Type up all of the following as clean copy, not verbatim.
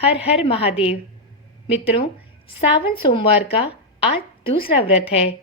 हर हर महादेव। मित्रों, सावन सोमवार का आज दूसरा व्रत है।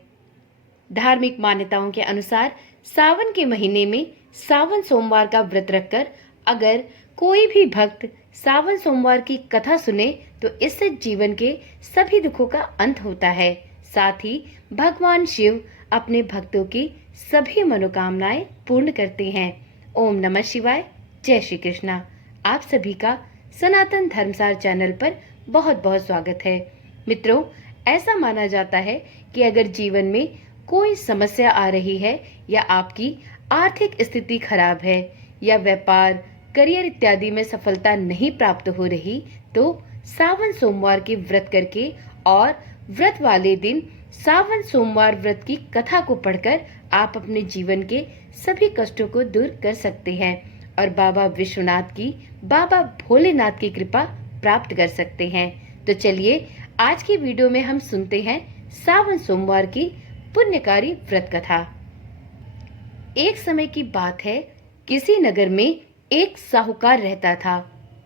धार्मिक मान्यताओं के अनुसार सावन के महीने में सावन सोमवार का व्रत रखकर अगर कोई भी भक्त सावन सोमवार की कथा सुने तो इससे जीवन के सभी दुखों का अंत होता है। साथ ही भगवान शिव अपने भक्तों की सभी मनोकामनाएं पूर्ण करते हैं। ओम नमः शिवाय। जय श्री कृष्णा। आप सभी का सनातन धर्मसार चैनल पर बहुत बहुत स्वागत है। मित्रों, ऐसा माना जाता है कि अगर जीवन में कोई समस्या आ रही है या आपकी आर्थिक स्थिति खराब है या व्यापार, करियर इत्यादि में सफलता नहीं प्राप्त हो रही, तो सावन सोमवार के व्रत करके और व्रत वाले दिन सावन सोमवार व्रत की कथा को पढ़कर आप अपने जीवन के सभी कष्टों को दूर कर सकते हैं और बाबा विश्वनाथ की, बाबा भोलेनाथ की कृपा प्राप्त कर सकते हैं। तो चलिए आज की वीडियो में हम सुनते हैं सावन सोमवार की पुण्यकारी व्रत कथा। एक समय की बात है, किसी नगर में एक साहूकार रहता था।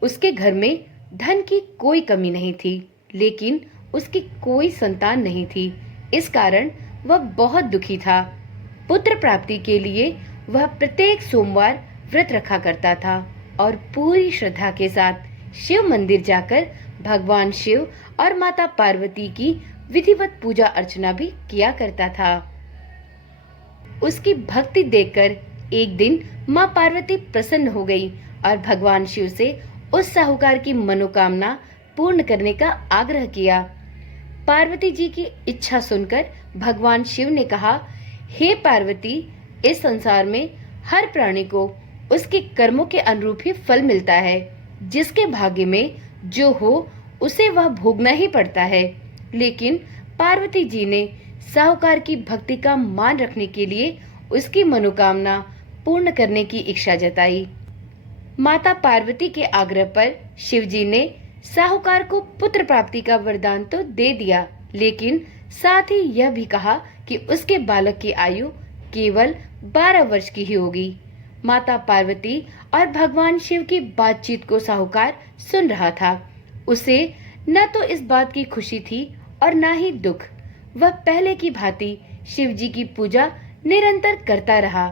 उसके घर में धन की कोई कमी नहीं थी, लेकिन उसकी कोई संतान नहीं थी। इस कारण वह बहुत दुखी था। पुत्र प्राप्ति के लिए वह प्रत्येक सोमवार व्रत रखा करता था और पूरी श्रद्धा के साथ शिव मंदिर जाकर भगवान शिव और माता पार्वती की विधिवत पूजा अर्चना भी किया करता था। उसकी भक्ति देखकर एक दिन माँ पार्वती प्रसन्न हो गई और भगवान शिव से उस साहूकार की मनोकामना पूर्ण करने का आग्रह किया। पार्वती जी की इच्छा सुनकर भगवान शिव ने कहा, हे पार्वती, इस संसार में हर प्राणी को उसके कर्मों के अनुरूप ही फल मिलता है। जिसके भाग्य में जो हो उसे वह भोगना ही पड़ता है। लेकिन पार्वती जी ने साहूकार की भक्ति का मान रखने के लिए उसकी मनोकामना पूर्ण करने की इच्छा जताई। माता पार्वती के आग्रह पर शिव जी ने साहूकार को पुत्र प्राप्ति का वरदान तो दे दिया, लेकिन साथ ही यह भी कहा कि उसके बालक की आयु केवल 12 वर्ष की ही होगी। माता पार्वती और भगवान शिव की बातचीत को साहूकार सुन रहा था। उसे न तो इस बात की खुशी थी और न ही दुख। वह पहले की भांति शिव जी की पूजा निरंतर करता रहा।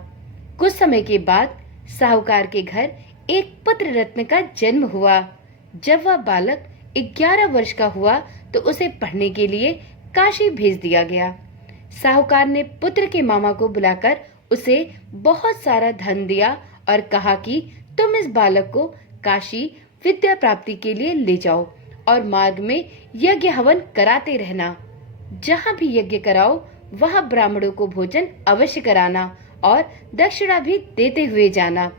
कुछ समय के बाद साहूकार के घर एक पुत्र रत्न का जन्म हुआ। जब वह बालक 11 वर्ष का हुआ तो उसे पढ़ने के लिए काशी भेज दिया गया। साहूकार ने पुत्र के मामा को बुलाकर उसे बहुत सारा धन दिया और कहा कि तुम इस बालक को काशी विद्या प्राप्ति के लिए ले जाओ और मार्ग में यज्ञ हवन कराते रहना। जहाँ भी यज्ञ कराओ वहाँ ब्राह्मणों को भोजन अवश्य कराना और दक्षिणा भी देते हुए जाना।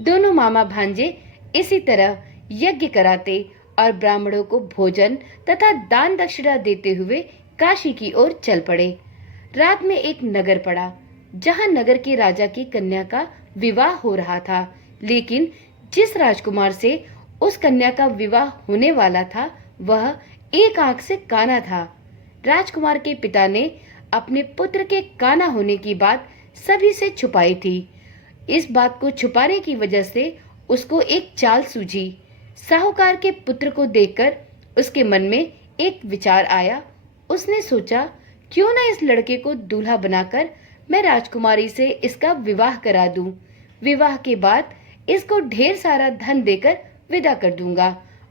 दोनों मामा भांजे इसी तरह यज्ञ कराते और ब्राह्मणों को भोजन तथा दान दक्षिणा देते हुए काशी की ओर चल पड़े। रात में एक नगर पड़ा, जहां नगर के राजा की कन्या का विवाह हो रहा था। लेकिन जिस राजकुमार से उस कन्या का विवाह होने वाला था वह एक आंख से काना था। राजकुमार के पिता ने अपने पुत्र के काना होने की बात सभी से छुपाई थी। इस बात को छुपाने की वजह से उसको एक चाल सूझी। साहूकार के पुत्र को देखकर उसके मन में एक विचार आया। उसने सोचा, क्यों न इस लड़के को दूल्हा बनाकर मैं राजकुमारी से इसका विवाह करा दूं। विवाह के बाद इसको ढेर सारा धन देकर विदा कर दूंगा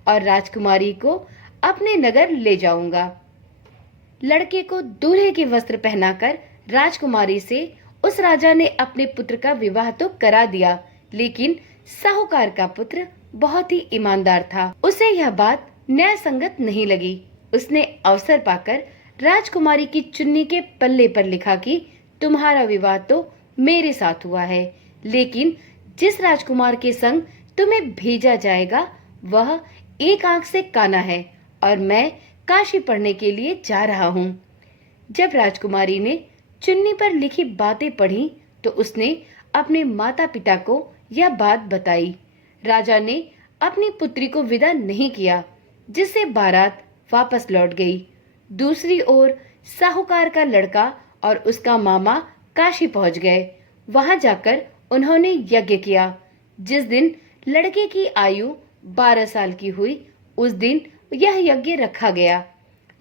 और राजकुमारी को अपने नगर ले जाऊंगा। लड़के को दूल्हे के वस्त्र पहनाकर राजकुमारी से उस राजा ने अपने पुत्र का विवाह तो करा दिया, लेकिन साहूकार का पुत्र बहुत ही ईमानदार था। उसे यह बात न्याय संगत नहीं लगी। उसने अवसर पाकर राजकुमारी की चुन्नी के पल्ले पर लिखा कि तुम्हारा विवाह तो मेरे साथ हुआ है, लेकिन जिस राजकुमार के संग तुम्हें भेजा जाएगा वह एक आंख से काना है और मैं काशी पढ़ने के लिए जा रहा हूँ। जब राजकुमारी ने चुन्नी पर लिखी बातें पढ़ी तो उसने अपने माता पिता को यह बात बताई। राजा ने अपनी पुत्री को विदा नहीं किया, जिससे बारात वापस लौट गई। दूसरी ओर साहूकार का लड़का और उसका मामा काशी पहुंच गए। वहां जाकर उन्होंने यज्ञ किया। जिस दिन लड़के की आयु 12 साल की हुई उस दिन यह यज्ञ रखा गया।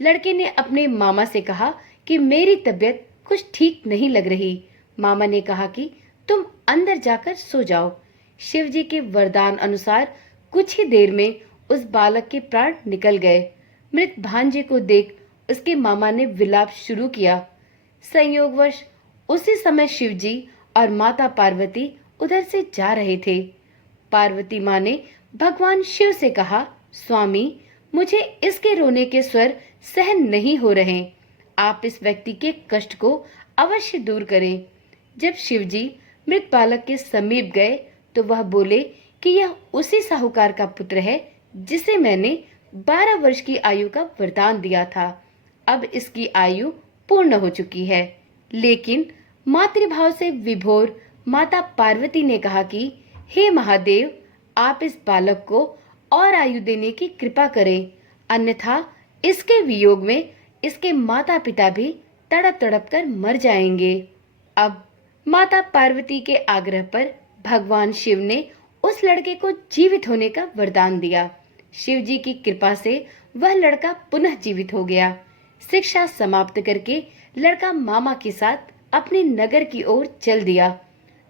लड़के ने अपने मामा से कहा कि मेरी तबीयत कुछ ठीक नहीं लग रही। मामा ने कहा कि तुम अंदर जाकर सो जाओ। शिवजी के वरदान अनुसार कुछ ही देर में उस बालक के प्राण निकल गए। मृत भांजे को देख उसके मामा ने विलाप शुरू किया। संयोगवश उसी समय शिवजी और माता पार्वती उधर से जा रहे थे। पार्वती माँ ने भगवान शिव से कहा, स्वामी, मुझे इसके रोने के स्वर सहन नहीं हो रहे। आप इस व्यक्ति के कष्ट को अवश्य दूर करें। जब शिवजी मृत बालक के समीप गए तो वह बोले कि यह उसी साहूकार का पुत्र है जिसे मैंने 12 वर्ष की आयु का वरदान दिया था। अब इसकी आयु पूर्ण हो चुकी है। लेकिन मातृभाव से विभोर माता पार्वती ने कहा कि हे महादेव, आप इस बालक को और आयु देने की कृपा करें, अन्यथा इसके वियोग में इसके माता पिता भी तड़प तड़प कर मर जाएंगे। अब माता पार्वती के आग्रह पर भगवान शिव ने उस लड़के को जीवित होने का वरदान दिया। शिव जी की कृपा से वह लड़का पुनः जीवित हो गया। शिक्षा समाप्त करके लड़का मामा के साथ अपने नगर की ओर चल दिया।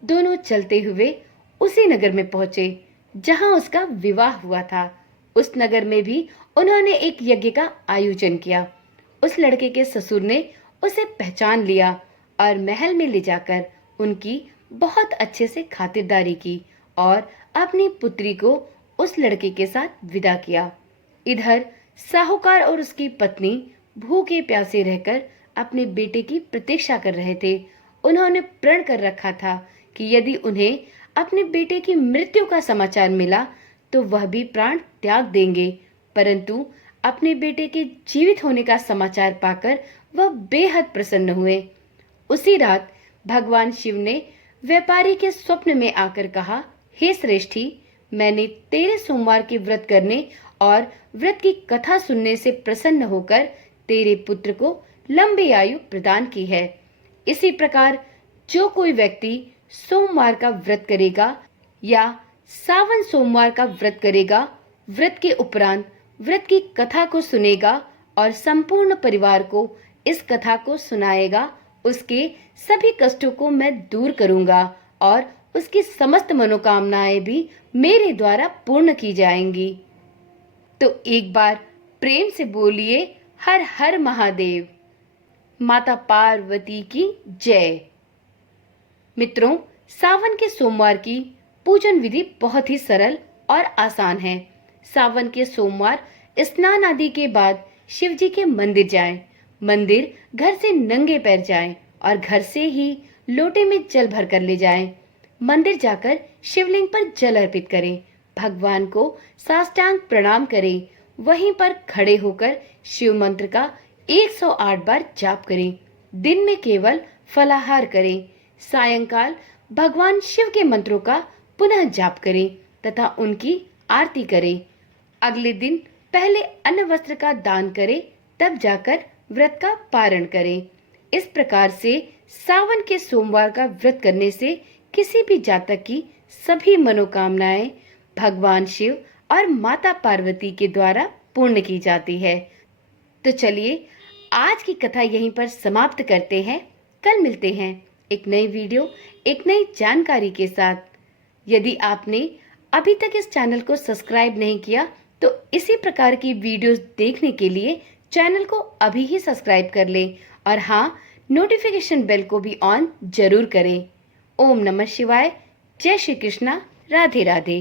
दोनों चलते हुए उसी नगर में पहुंचे जहां उसका विवाह हुआ था। उस नगर में भी उन्होंने एक यज्ञ का आयोजन किया। उस लड़के के ससुर ने उसे पहचान लिया और महल में ले जाकर उनकी बहुत अच्छे से खातिरदारी की और अपनी पुत्री को उस लड़के के साथ विदा किया। इधर साहूकार और उसकी पत्नी भूखे प्यासे रहकर अपने बेटे की प्रतीक्षा कर रहे थे। उन्होंने प्रण कर रखा था कि यदि उन्हें अपने बेटे की मृत्यु का समाचार मिला तो वह भी प्राण त्याग देंगे, परंतु अपने बेटे के जीवित होने का समाचार पाकर वह बेहद प्रसन्न हुए। उसी रात भगवान शिव ने व्यापारी के स्वप्न में आकर कहा, हे श्रेष्ठी, मैंने तेरे सोमवार के व्रत करने और व्रत की कथा सुनने से प्रसन्न होकर तेरे पुत्र को लंबी आयु प्रदान की है। इसी प्रकार जो कोई व्यक्ति सोमवार का व्रत करेगा या सावन सोमवार का व्रत करेगा, व्रत के उपरांत व्रत की कथा को सुनेगा और संपूर्ण परिवार को इस कथा को सुनाएगा, उसके सभी कष्टों को मैं दूर करूंगा और उसकी समस्त मनोकामनाएं भी मेरे द्वारा पूर्ण की जाएंगी। तो एक बार प्रेम से बोलिए, हर हर महादेव। माता पार्वती की जय। मित्रों, सावन के सोमवार की पूजन विधि बहुत ही सरल और आसान है। सावन के सोमवार स्नान आदि के बाद शिव जी के मंदिर जाएं। मंदिर घर से नंगे पैर जाएं और घर से ही लोटे में जल भर कर ले जाएं। मंदिर जाकर शिवलिंग पर जल अर्पित करें। भगवान को साष्टांग प्रणाम करें। वहीं पर खड़े होकर शिव मंत्र का 108 बार जाप करें। दिन में केवल फलाहार करें। सायंकाल भगवान शिव के मंत्रों का पुनः जाप करें तथा उनकी आरती करें। अगले दिन पहले अन्न वस्त्र का दान करें, तब जाकर व्रत का पारण करें। इस प्रकार से सावन के सोमवार का व्रत करने से किसी भी जातक की सभी मनोकामनाएं भगवान शिव और माता पार्वती के द्वारा पूर्ण की जाती है। तो चलिए आज की कथा यहीं पर समाप्त करते हैं। कल मिलते हैं एक नई वीडियो, एक नई जानकारी के साथ। यदि आपने अभी तक इस चैनल को सब्सक्राइब नहीं किया तो इसी प्रकार की वीडियोस देखने के लिए चैनल को अभी ही सब्सक्राइब कर लें और हाँ, नोटिफिकेशन बेल को भी ऑन जरूर करें। ओम नमः शिवाय। जय श्री कृष्णा। राधे राधे।